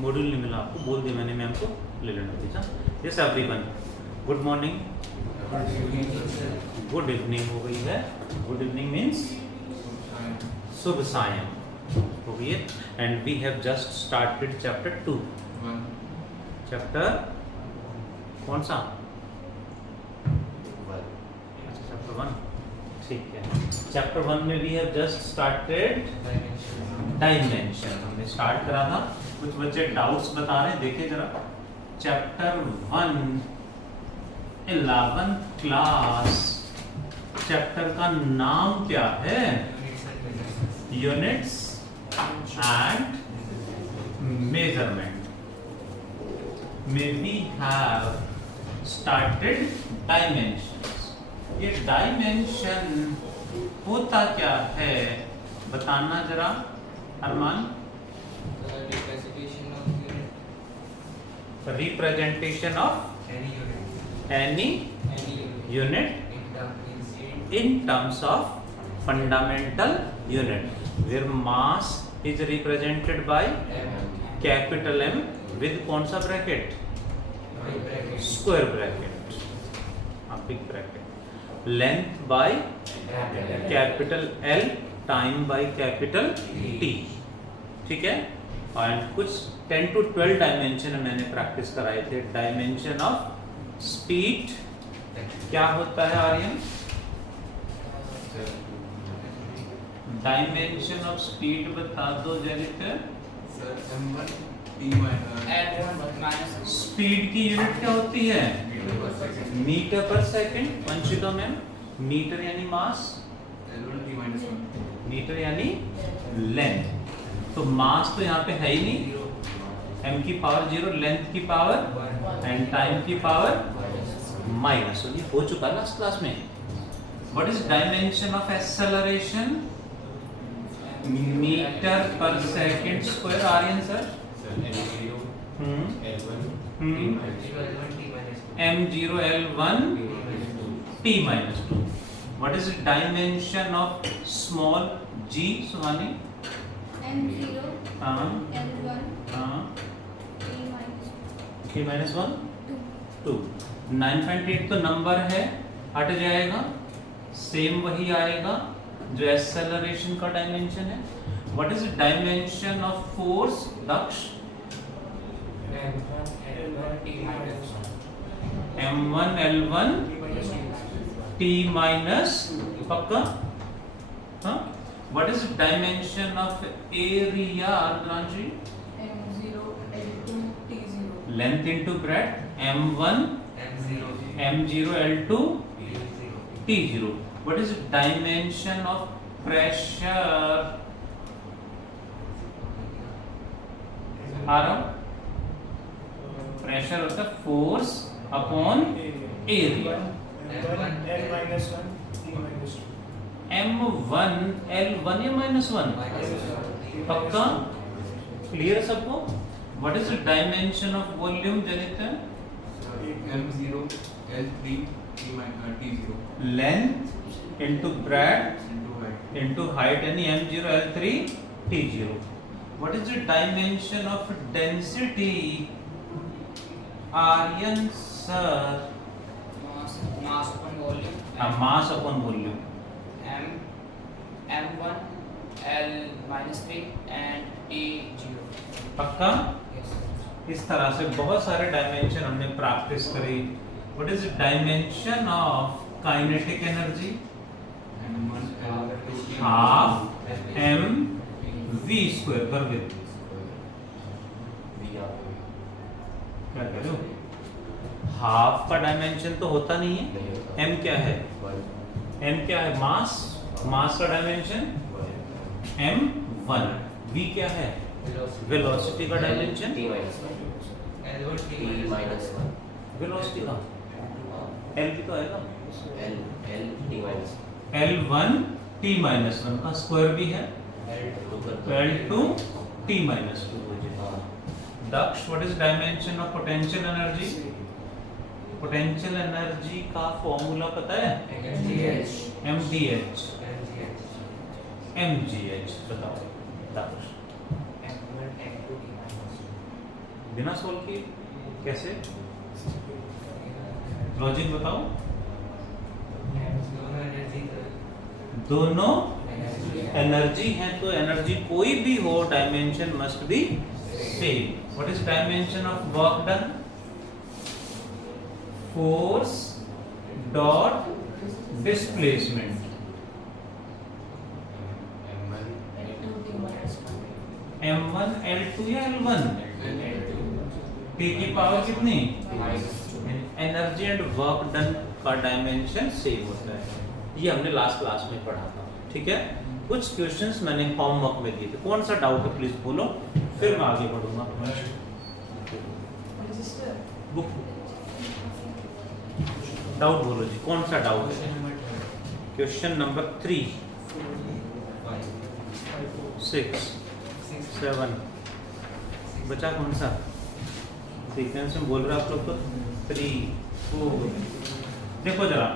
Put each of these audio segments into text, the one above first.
Module नहीं मिला आपको, बोल दिया मैंने मैम को ले लेना please. Yes everyone, good morning, good evening हो गई है। गुड इवनिंग मीन्स शुभ सायं हो गई है। And we have just started chapter 2। Chapter कौन सा? अच्छा चैप्टर 1, ठीक है। चैप्टर 1 में we have just started dimension, हमने स्टार्ट करा था। कुछ बच्चे डाउट्स बता रहे हैं, देखिए जरा। चैप्टर 1 11th क्लास, चैप्टर का नाम क्या है? यूनिट्स एंड मेजरमेंट में वी हैव स्टार्टेड डायमेंशंस। ये डायमेंशन होता क्या है बताना जरा Arman. Representation of any unit in terms of fundamental unit where mass is represented by capital M with कौन सा bracket? Square bracket, big bracket. Length by capital L, time by capital T, ठीक है। And कुछ 10 to 12 dimension मैंने practice कराए थे। Dimension of speed क्या होता है आर्यन? डायमेंशन ऑफ स्पीड बता दो जनित। स्पीड की यूनिट क्या होती है? Metre per second. Panchika ma'am, metre यानी मास, मीटर यानी लेंथ। तो मास तो यहाँ पे है ही नहीं, m की पावर 0, लेंथ की पावर एंड टाइम की पावर माइनस। ये हो चुका है लास्ट क्लास में। What is dimension of acceleration? Metre per second square. Aryan sir? m0 l1 t-2। What is dimension of small g? Suhani? m0 l1 t-1 2। 9.8 तो number है, हट जाएगा, सेम वही आएगा जो एक्सेलरेशन का डायमेंशन है। What is dimension of force Daksh? m1 l1 t-, पक्का? हाँ। What is dimension of area Ardranshi? m0 l2 t0। Length into breadth, m1 m0 l2 t0। What is dimension of pressure? आराम, pressure होता है force upon area. m1 l1 या -1? पक्का? Clear सबको? What is the dimension of volume जनित? m0 l3 t0। Length into breadth into height यानी m0 l3 t0। What is the dimension of density? Aryan sir? mass upon volume, mass upon volume. m1 l-3 and t0। पक्का? Yes, sir. इस तरह से बहुत सारे dimension हमने practice करी। What is dimension of kinetic energy? Half m v square पर with. क्या कह रहे हो? हाफ का डायमेंशन तो होता नहीं है। m क्या है? m क्या है? मास। मास का डायमेंशन m1। v क्या है? वेलोसिटी का डायमेंशन वेलोसिटी का l भी तो आएगा। l1 t-1 का स्क्वायर भी है, l2 t-2 हो जाएगा। Daksh, what is dimension of potential energy? Potential energy का फॉर्मूला पता है? mdh। mgh बताओ दक्ष। बिना सोल्व किए कैसे? लॉजिक बताओ। दोनों एनर्जी है तो एनर्जी कोई भी हो dimension must be same. What is dimension of work done? Force dot displacement. m1 l2 या l1? p की पावर कितनी? एनर्जी एंड वर्क डन का डायमेंशन सेम होता है। ये हमने लास्ट क्लास में पढ़ा था, ठीक है। कुछ क्वेश्चंस मैंने होमवर्क में दिए थे। कौन सा डाउट है प्लीज बोलो, फिर मैं आगे बढ़ूंगा। बुक डाउट बोलो जी, कौन सा डाउट है? क्वेश्चन नंबर 3, 6, 7 बचा कौन सा? सीक्वेंस में बोल रहे आप लोग तो 3, 4। देखो जरा,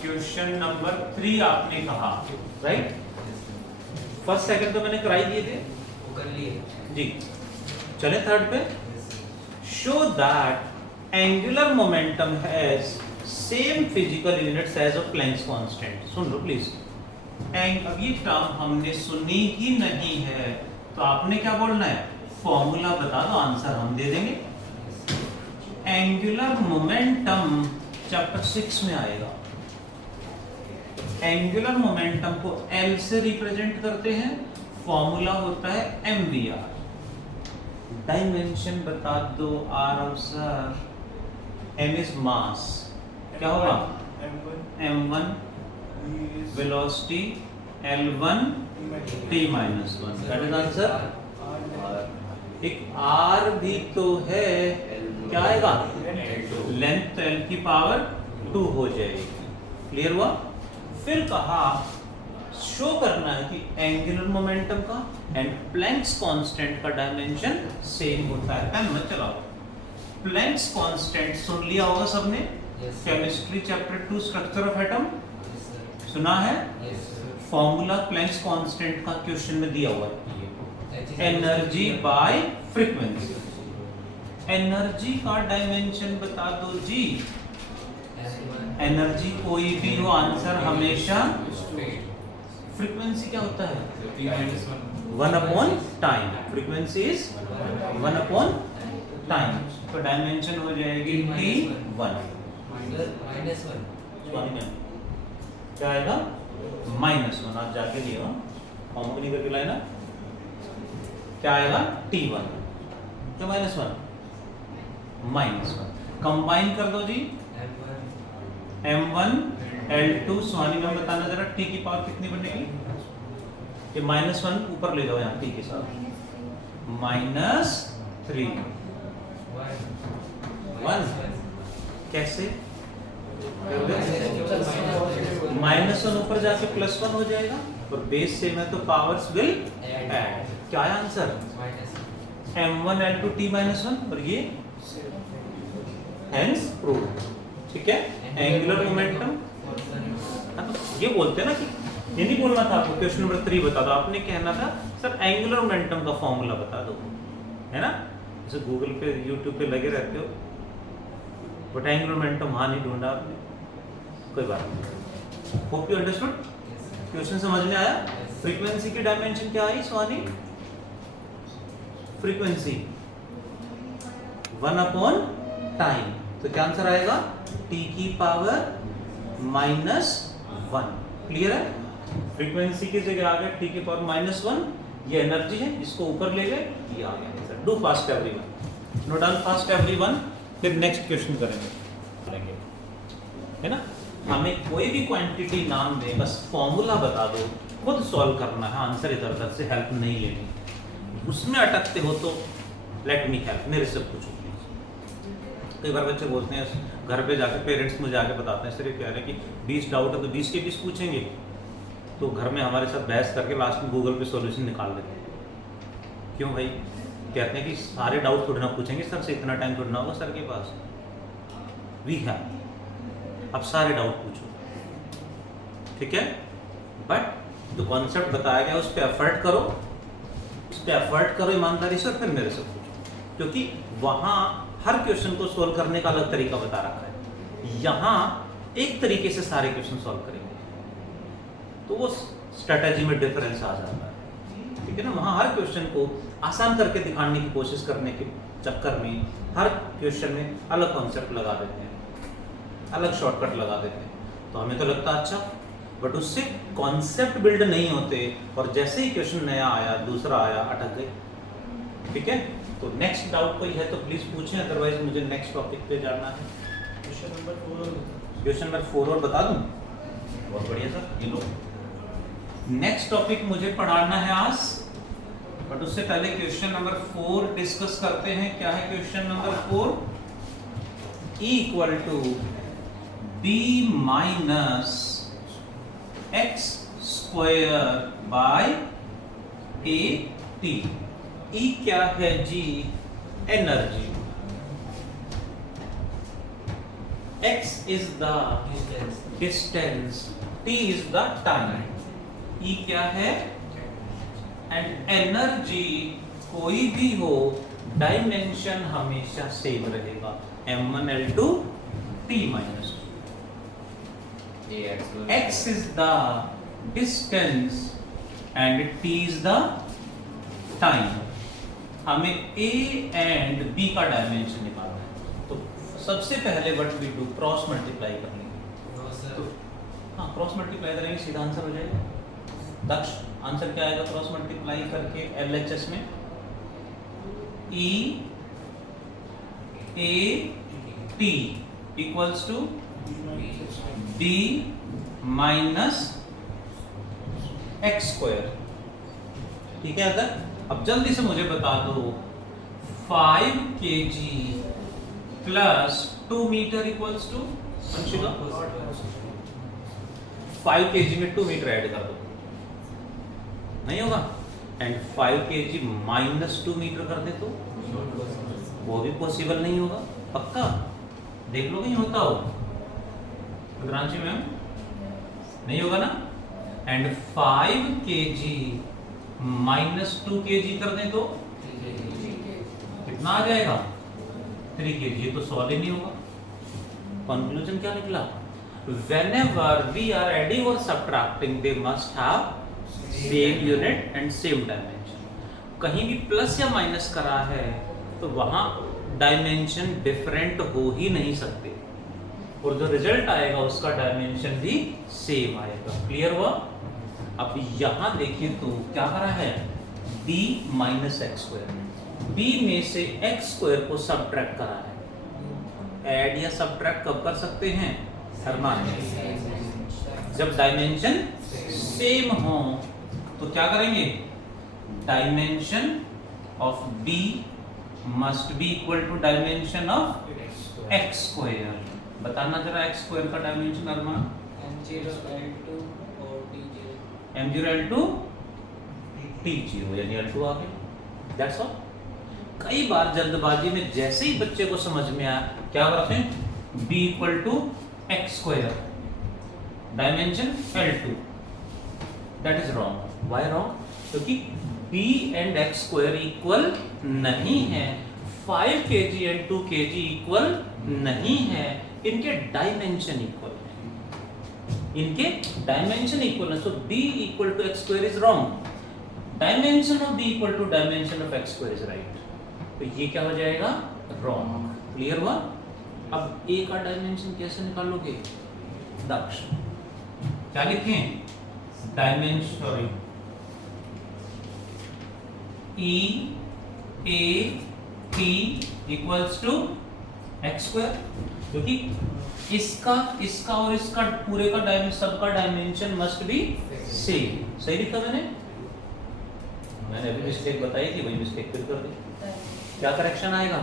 क्वेश्चन नंबर 3 आपने कहा, राइट? फर्स्ट सेकंड तो मैंने कराई दिए थे, वो कर लिए जी। चले थर्ड पे। Show that angular momentum has same physical units as a Planck's constant. सुन लो प्लीज, अब ये टर्म हमने सुनी ही नहीं है तो आपने क्या बोलना है? फॉर्मूला बता दो, आंसर हम दे देंगे। एंगुलर मोमेंटम चैप्टर 6 में आएगा। एंगुलर मोमेंटम को L से रिप्रेजेंट करते हैं, फॉर्मूला होता है mvr। डायमेंशन बता दो आंसर। m इज मास, क्या होगा? m1 velocity, l1 t-1, that is answer. एक r भी तो है, क्या आएगा? लेंथ l की पावर 2 हो जाएगी। क्लियर हुआ? फिर कहा शो करना है कि एंगुलर मोमेंटम का एंड प्लैंक्स कांस्टेंट का डायमेंशन सेम होता है। पेन मत चलाओ। प्लैंक्स कांस्टेंट सुन लिया होगा सबने, chemistry chapter 2 structure of atom सुना है। फॉर्मूला प्लैंक्स कांस्टेंट का क्वेश्चन में दिया हुआ है, एनर्जी बाय फ्रीक्वेंसी। एनर्जी का डायमेंशन बता दो जी। एनर्जी कोई भी हो, आंसर हमेशा। फ्रीक्वेंसी क्या होता है? 1 upon time. Frequency is 1 upon time, तो डायमेंशन हो जाएगी t1 क्या आएगा? -1। आप जाके लिए हो, होमवर्क नहीं करके लाए ना। क्या आएगा? t1 क्या -1? -1। कंबाइन कर दो जी, m1 l2। स्वानी में बताना जरा, t की पावर कितनी बनेगी? ये -1 ऊपर ले जाओ यहाँ t के साथ, -3 1। कैसे? -1 ऊपर जाके +1 हो जाएगा, और बेस सेम है तो पावर्स विल ऐड। क्या है आंसर? m1 l2 t-1, और ये हेंस प्रूव। ठीक है, एंगुलर मोमेंटम। ये बोलते हैं ना कि ये नहीं बोलना था आपको, क्वेश्चन नंबर 3 बता दो। आपने कहना था सर एंगुलर मोमेंटम का फॉर्मूला बता दो, है ना। जैसे गूगल पे यूट्यूब पे लगे रहते हो, बट एंगुलर मोमेंटम वहां नहीं ढूंढा आपने, कोई बात नहीं। Hope you understood. क्वेश्चन समझ में आया? फ्रीक्वेंसी की डायमेंशन क्या आई स्वानी? फ्रीक्वेंसी 1 अपॉन टाइम, तो क्या आंसर आएगा? t की पावर -1। क्लियर है? फ्रीक्वेंसी की जगह आ गया t की पावर -1। ये एनर्जी है, इसको ऊपर ले गए, ये आ गया answer. Do fast everyone, no done fast everyone. फिर नेक्स्ट क्वेश्चन करेंगे, है ना। हमें कोई भी क्वांटिटी नाम दे, बस फॉर्मूला बता दो, खुद सॉल्व करना है, आंसर इधर उधर से हेल्प नहीं लेनी। उसमें अटकते हो तो लेट मी हेल्प, मेरे से पूछो प्लीज। कई बार बच्चे बोलते हैं घर पे जाके, पेरेंट्स मुझे आके बताते हैं सर ये कह रहे हैं कि 20 डाउट है तो 20 के 20 पूछेंगे, तो घर में हमारे साथ बहस करके लास्ट में गूगल पे सॉल्यूशन निकाल देते हैं। क्यों भाई? कहते हैं कि सारे डाउट थोड़ी ना पूछेंगे सर से, इतना टाइम थोड़ी ना होगा सर के पास। वी हैव, अब सारे डाउट पूछो, ठीक है। बट जो कॉन्सेप्ट बताया गया उस पर एफर्ट करो, ईमानदारी से, और फिर मेरे से पूछो। क्योंकि वहां हर क्वेश्चन को सोल्व करने का अलग तरीका बता रखा है, यहाँ एक तरीके से सारे क्वेश्चन सॉल्व करेंगे, तो वो स्ट्रेटेजी में डिफरेंस आ जाता है, ठीक है ना। वहाँ हर क्वेश्चन को आसान करके दिखाने की कोशिश करने के चक्कर में हर क्वेश्चन में अलग कॉन्सेप्ट लगा देते हैं, अलग शॉर्टकट लगा देते हैं, तो हमें तो लगता है अच्छा, बट उससे कॉन्सेप्ट बिल्ड नहीं होते, और जैसे ही क्वेश्चन नया आया, दूसरा आया, अटक गए, ठीक है। तो नेक्स्ट डाउट कोई है तो प्लीज पूछें, अदरवाइज मुझे नेक्स्ट टॉपिक पे जाना है। क्वेश्चन नंबर 4 और बता दूं? बहुत बढ़िया सर, ये लो। नेक्स्ट टॉपिक मुझे पढ़ाना है आज, बट उससे पहले क्वेश्चन नंबर 4 डिस्कस करते हैं। क्या है क्वेश्चन नंबर 4? E इक्वल टू b minus X square by A T. E क्या है जी? Energy. X is the distance, T is the time, E क्या है? एंड एनर्जी कोई भी हो, डायमेंशन हमेशा सेम रहेगा, m1l2 t minus 2. X is the distance and t is the time. हमें A and B का डायमेंशन निकालना है, तो सबसे पहले what we do, cross multiply कर लेंगे। तो हाँ, क्रॉस मल्टीप्लाई करेंगे, सीधा आंसर हो जाएगा। दक्ष, आंसर क्या आएगा क्रॉस मल्टीप्लाई करके LHS में? E A T equals to B minus X square, ठीक है। अगर अब जल्दी से मुझे बता दो, 5 kg plus 2 metre equals to, 5 kg में 2 मीटर ऐड कर दो, नहीं होगा। एंड 5 kg माइनस 2 मीटर कर दे तो वो भी पॉसिबल नहीं होगा। पक्का देख लो, कहीं होता हो रुद्रांशी मैम? नहीं होगा ना। एंड 5 kg माइनस 2 kg कर दें तो कितना आ जाएगा? 3 kg। ये तो सॉल्व ही नहीं होगा। कंक्लूजन क्या निकला? Whenever we are adding or subtracting, they must have same unit and same dimension. कहीं भी प्लस या माइनस करा है तो वहां डायमेंशन डिफरेंट हो ही नहीं सकते, और जो रिजल्ट आएगा उसका डायमेंशन भी सेम आएगा। क्लियर हुआ? अब यहां देखिए तो क्या करा है, b minus X square, b में से एक्स स्क्वायर को सबट्रैक्ट करा है। ऐड या सबट्रैक्ट कब कर सकते हैं? हरमान, जब डायमेंशन सेम हो तो क्या करेंगे, dimension of b must be equal to dimension of X square. बताना जरा एक्स स्क्वायर का dimension Armaan. m0 l2 t0, यानी l2 आ गया। That's all. कई बार जल्दबाजी में जैसे ही बच्चे को समझ में आया, क्या करते हैं, b equal to X square, dimension l2। That is wrong. Why wrong? क्योंकि b and X square equal नहीं है, 5 kg एंड 2 kg इक्वल नहीं है, इनके डायमेंशन इक्वल है, इनके डायमेंशन इक्वल है। So b equal to X square is wrong, dimension of b equal to dimension of X square is right. तो ये क्या हो जाएगा, रॉन्ग। क्लियर हुआ? अब a का डायमेंशन कैसे निकालोगे दक्ष? क्या लिखें, dimension, sorry, E A T equals to X square, क्योंकि इसका और इसका पूरे का डायमेंशन, सबका डायमेंशन मस्ट बी सेम। सही लिखा मैंने अभी मिस्टेक बताई थी, वही मिस्टेक फिर कर दी। क्या करेक्शन आएगा,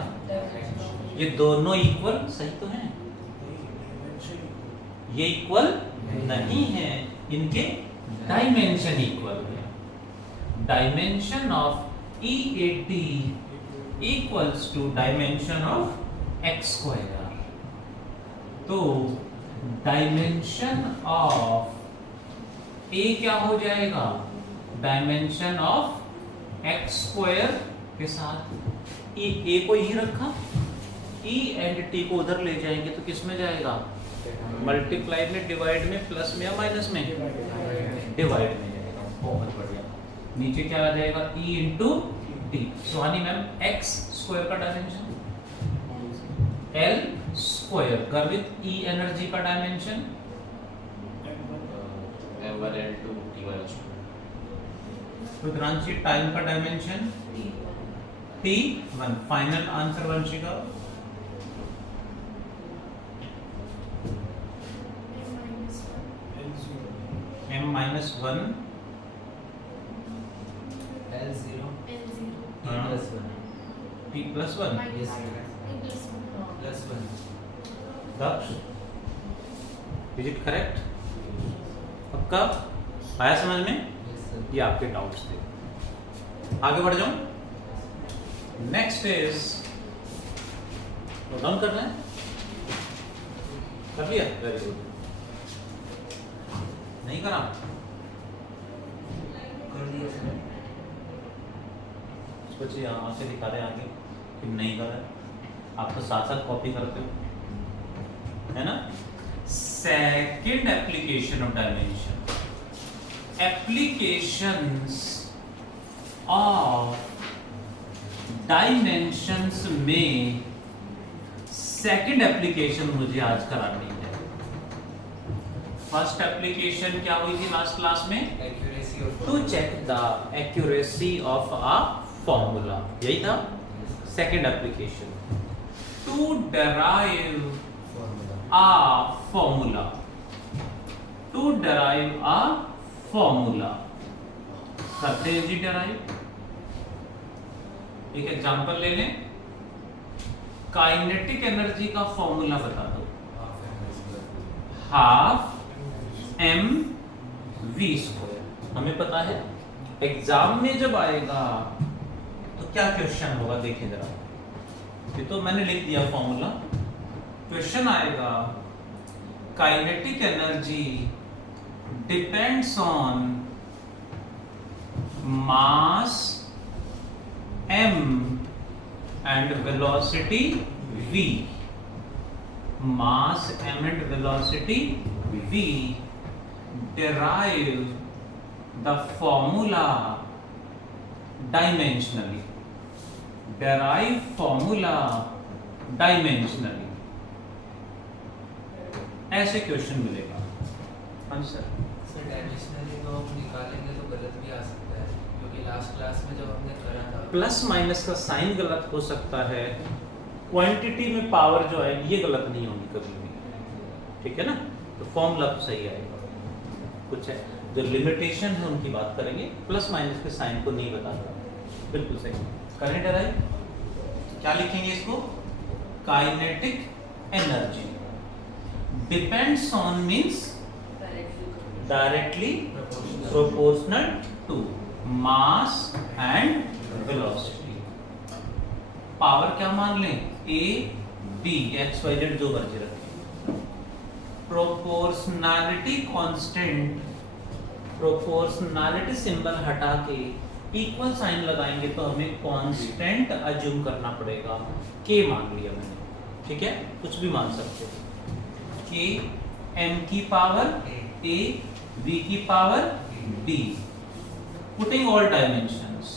ये दोनों इक्वल सही तो हैं, ये इक्वल नहीं है, इनके डायमेंशन इक्वल है। Dimension of EAT equals to dimension of x square. तो डायमेंशन ऑफ A क्या हो जाएगा, डायमेंशन ऑफ x स्क्वायर के साथ ए को ही रखा, ई एंड टी को उधर ले जाएंगे तो किस में जाएगा? मल्टीप्लाई में, डिवाइड में, प्लस में या माइनस में? डिवाइड में जाएगा। बहुत बढ़िया। नीचे क्या आ जाएगा? E into t. Suhani ma'am, x square का dimension l square, Garvit e energy का dimension M1 L2 T-2 Rudranshi time का dimension T1। Final answer Vanshika m minus 1 L0 t plus 1 plus 1 Daksh, is it correct? पक्का आया समझ में? yes sir ये आपके doubts थे। आगे बढ़ जाऊं। नेक्स्ट इज, नोट डाउन करना है? कर लिया? Very good. नहीं करा? कर दिया सर इसको चाहिए यहाँ से दिखा दे आगे कि नहीं करा है। आप तो साथ साथ कॉपी करते हो, है ना? Second application of dimension, applications of dimensions में सेकेंड एप्लीकेशन मुझे आज करानी है। फर्स्ट एप्लीकेशन क्या हुई थी लास्ट क्लास में? accuracy of to check the accuracy of a formula, यही था second application. To derive formula a formula, to derive a formula, करते हैं जी derive। एक एग्जांपल ले लें, काइनेटिक एनर्जी का फॉर्मूला बता दो। हाफ एम वी स्क्वायर, हमें पता है। एग्जाम में जब आएगा तो क्या क्वेश्चन होगा देखें जरा। ये तो मैंने लिख दिया फॉर्मूला। क्वेश्चन आएगा, kinetic energy depends on mass m and velocity v, mass m and velocity v, derive the formula dimensionally, derive formula dimensionally। ऐसे क्वेश्चन मिलेगा। हाँ सर, सर डायमेंशनली तो हम निकालेंगे तो गलत भी आ सकता है, क्योंकि लास्ट क्लास में जब हमने करा था प्लस माइनस का साइन गलत हो सकता है, क्वांटिटी में पावर जो है ये गलत नहीं होगी कभी भी, ठीक है ना? तो फॉर्मूला तो सही आएगा। कुछ है जो लिमिटेशन है उनकी बात करेंगे, प्लस माइनस के साइन को नहीं बताता। बिल्कुल सही। करेंट अराइव क्या लिखेंगे इसको? Kinetic energy depends on means directly proportional to mass and velocity. Power क्या मान लें? A B X Y Z जो मर्जी रखें। प्रोपोर्शनैलिटी कांस्टेंट, प्रोपोर्शनैलिटी सिंबल हटा के इक्वल साइन लगाएंगे तो हमें कांस्टेंट अज्यूम करना पड़ेगा। के मान लिया मैंने, ठीक है? कुछ भी मान सकते हैं। के एम की पावर ए, बी की power B, putting all dimensions.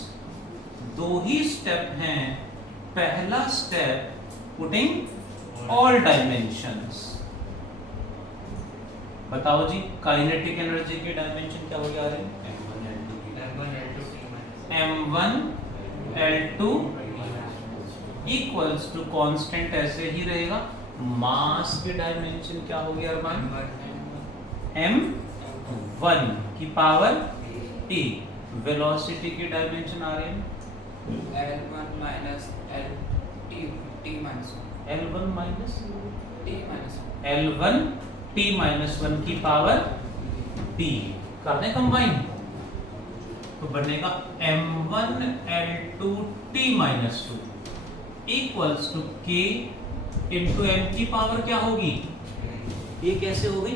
दो ही स्टेप हैं। पहला स्टेप पुटिंग ऑल डायमेंशंस। बताओ जी, काइनेटिक एनर्जी के डायमेंशन क्या हो जा रहे हैं? m1 l2 equals to constant ऐसे ही रहेगा। मास के डायमेंशन क्या हो गया अरमान? m1 की पावर t। वेलोसिटी के डायमेंशन आ रहे हैं L1 minus L T minus 1 L1 minus T minus 1 L1 t minus 1 की पावर t। कर दें कंबाइन तो बनेगा m1 l2 t minus 2 equals to k into m की पावर क्या होगी? ये कैसे होगी?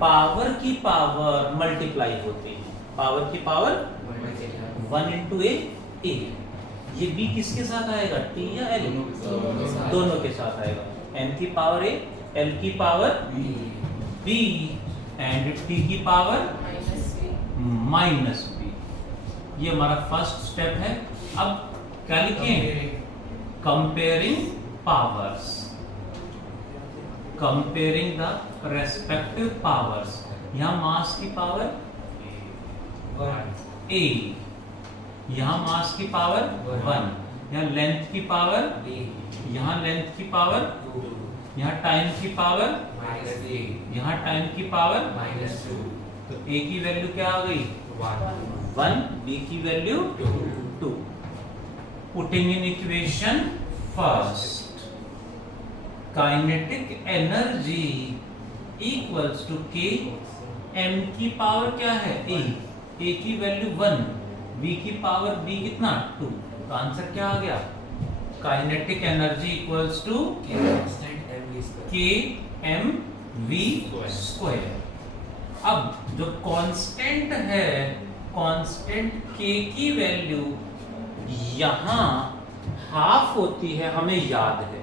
पावर की पावर मल्टीप्लाई होती है। पावर की पावर 1 इंटू ए ए। ये बी किसके साथ आएगा, टी या एल? दोनों के साथ आएगा। एम की पावर ए, एल की पावर बी एंड टी की पावर माइनस बी। ये हमारा फर्स्ट स्टेप है। अब क्या लिखें? Comparing powers, comparing the respective powers. यहां मास की पावर ए, यहां मास की पावर 1, यहां लेंथ की पावर, यहां लेंथ की पावर, यहां टाइम की पावर, यहां टाइम की पावर -2। तो ए की वैल्यू क्या आ गई? 1, बी की value 2। Putting in equation first, kinetic energy equals to K. M की पावर क्या है? ए की वैल्यू 1, बी की पावर बी कितना? 2। तो आंसर क्या आ गया? Kinetic energy equals to K M V square. अब जो कांस्टेंट है, कांस्टेंट के की वैल्यू यहां हाफ होती है, हमें याद है,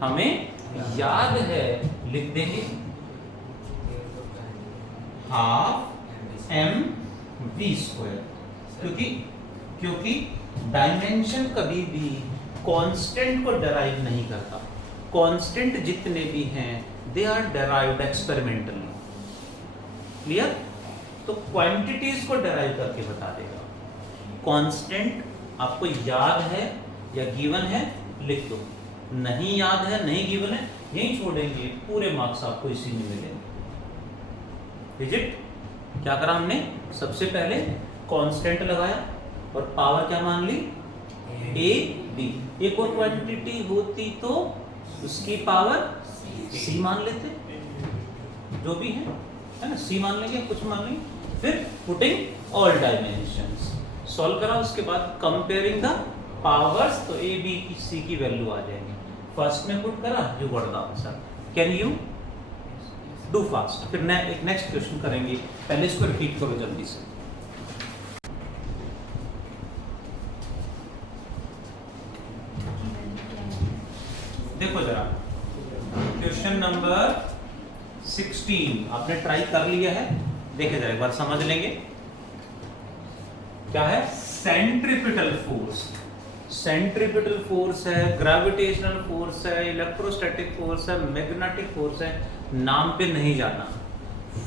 हमें याद है, लिख देंगे हाफ एम वी स्क्वायर। क्योंकि डायमेंशन कभी भी कांस्टेंट को डराइव नहीं करता। कांस्टेंट जितने भी हैं they are derived experimentally. Clear? तो क्वांटिटीज को डराइव करके बता देगा। कांस्टेंट आपको याद है या गिवन है, लिख दो। नहीं याद है, नहीं गिवन है, यही छोड़ेंगे, पूरे मार्क्स आपको इसी में मिलेंगे। Is it? क्या करा हमने? सबसे पहले कांस्टेंट लगाया और पावर क्या मान ली? A B. एक और क्वांटिटी होती तो उसकी पावर सी मान लेते, जो भी है ना, सी मान लेंगे, कुछ मान लेंगे। फिर पुटिंग ऑल डायमेंशंस, सॉल्व करा, उसके बाद कंपेयरिंग द पावर्स, तो ए बी की सी की वैल्यू आ जाएगी। फर्स्ट में पुट करा, you got the answer. Can you do fast? फिर एक नेक्स्ट क्वेश्चन करेंगे, पहले इसको रिपीट करो जल्दी से। देखो जरा, क्वेश्चन नंबर 16 आपने ट्राई कर लिया है, देखे जरा एक बार समझ लेंगे। क्या है? Centripetal force. सेंट्रीपिटल फोर्स है, ग्रेविटेशनल फोर्स है, इलेक्ट्रोस्टैटिक फोर्स है, मैग्नेटिक फोर्स है, नाम पे नहीं जाना।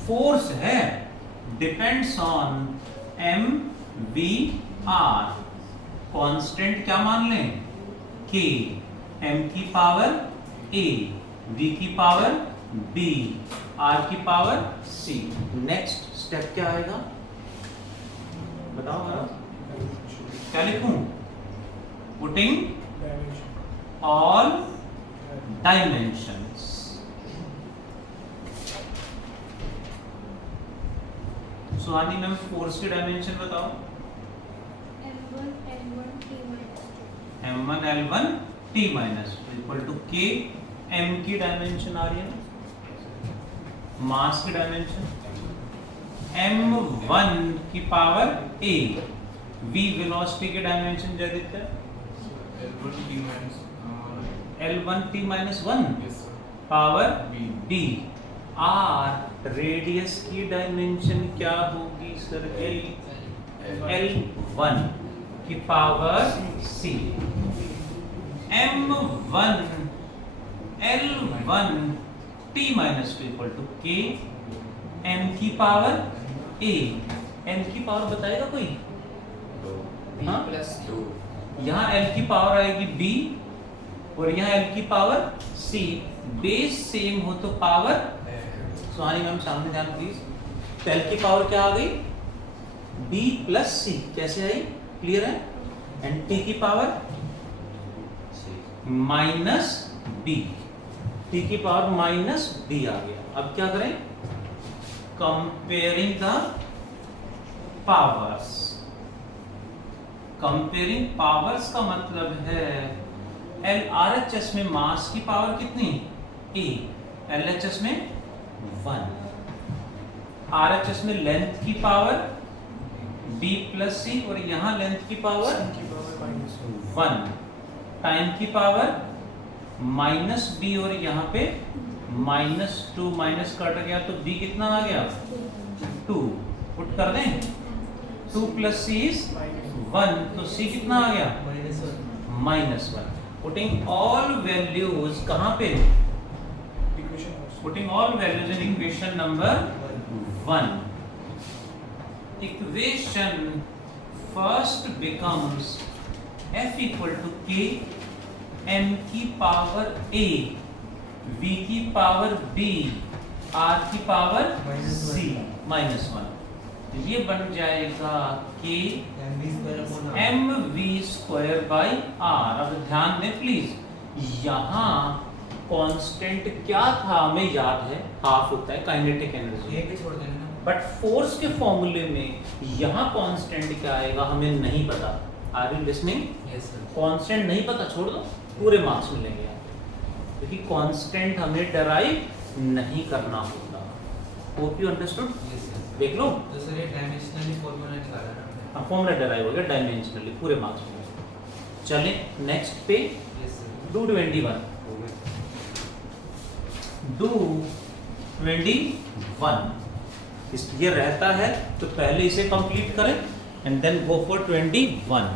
फोर्स है, depends on m v r. Constant क्या मान लें? के। एम की पावर ए, वी की पावर बी, आर की पावर सी। नेक्स्ट स्टेप क्या आएगा बताओ जरा, क्या लिखूं? Putting all dimensions. Suhani ma'am force की डायमेंशन बताओ। m1 l1 t minus equal to K. m की डायमेंशन आ रही है ना, मास की डायमेंशन m1 की पावर a, v वेलोसिटी की डायमेंशन जयदीप है l1 t minus 1 power b। r radius की डायमेंशन क्या होगी सर? l1 की power c। m1 l1 t minus 2 equal to K. m की पावर a, m की पावर बताएगा कोई? हाँ? यहाँ l की पावर आएगी b और यहाँ l की पावर c। बेस सेम हो तो पावर, सुहानी मैम सामने ध्यान प्लीज। तो l की पावर क्या आ गई? b plus c। कैसे आई? क्लियर है? एंड t की पावर माइनस b, t की पावर माइनस b आ गया। अब क्या करें? Comparing the powers. Comparing powers का मतलब है LRHS में मास की पावर कितनी? a, LHS में 1। RHS में लेंथ की पावर b प्लस सी और यहाँ लेंथ की पावर 1 टाइम की पावर माइनस बी और यहाँ पे -2 माइनस कट गया तो b कितना आ गया 2 पुट कर दें 2 प्लस सी इज 1 तो c कितना आ गया -1 पुटिंग ऑल वैल्यूज कहाँ पे putting all values in equation number 1 equation first becomes f equal to k m की पावर a v की पावर b r की पावर c -1 ये बन जाएगा k m v square by r। अब ध्यान दें प्लीज, यहाँ कांस्टेंट क्या था हमें याद है, हाफ होता है काइनेटिक एनर्जी, ये भी छोड़ देना ना। बट फोर्स के फॉर्मूले में यहाँ कांस्टेंट क्या आएगा हमें नहीं पता। Are you listening? Yes sir. Constant नहीं पता, छोड़ दो, पूरे मार्क्स मिलेंगे आपको, क्योंकि कांस्टेंट हमें डराइव नहीं करना होता। Hope you understood? Yes sir. देख लो, तो सर ये डायमेंशनली फॉर्मूला निकाला ना हमने। फॉर्मूला डराइव हो गया डायमेंशनली, पूरे मार्क्स मिलेंगे। चले नेक्स्ट पे, यस सर। डू 21 डू 21 ये रहता है तो पहले इसे कंप्लीट करें एंड देन गो फॉर 21।